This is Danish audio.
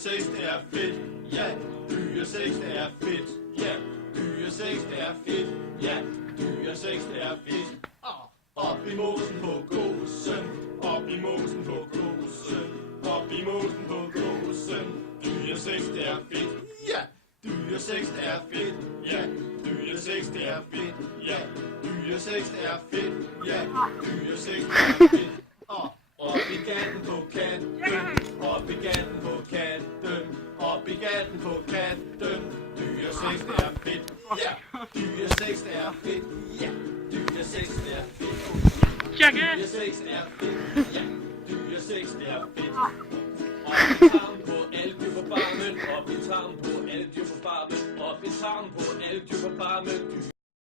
Dyresex, det er fedt. Ja, dyresex, det er fedt. Ja, dyresex, det er fedt. Ja, dyresex, det er fedt. Op i mosen på Gåsen. Op i mosen på Gåsen. Op i mosen på Gåsen. Dyresex, det er fedt. Ja, dyresex, det er fedt. Ja, dyresex, det er fedt. Ja, dyresex, det er fedt. Ja, dyresex, det er fedt. Op i gatten på katten. Op i gatten på katten. Op i gatten på katten. Dyresex, det er fedt. Ja, dyresex, det er fedt. Ja, dyresex, det er fedt. Dyresex er fedt. Ja, dyresex, det er fedt. Op i tarmen på alle dyr på farmen. Op i tarmen på alle dyr på farmen. Op i tarmen på alle dyr på farmen.